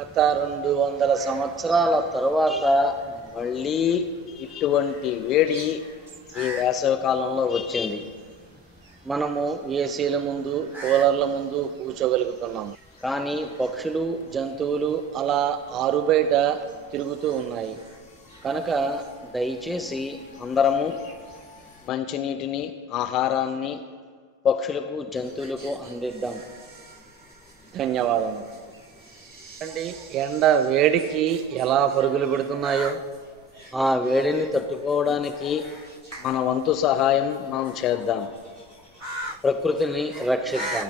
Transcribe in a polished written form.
గత 200 సంవత్సరాల తరువాత మళ్ళీ ఇటువంటి వేడి ఈ వేసవి కాలంలో వచ్చింది. మనము ఏసీల ముందు, కూలర్ల ముందు కూర్చోగలుగుతున్నాం, కానీ పక్షులు, జంతువులు అలా ఆరుబయట తిరుగుతూ ఉన్నాయి. కనుక దయచేసి అందరము మంచినీటిని, ఆహారాన్ని పక్షులకు, జంతువులకు అందిద్దాం. ధన్యవాదాలు. ఎండ వేడికి ఎలా పరుగులు పెడుతున్నాయో ఆ వేడిని తట్టుకోవడానికి మన వంతు సహాయం మనం చేద్దాం. ప్రకృతిని రక్షిద్దాం.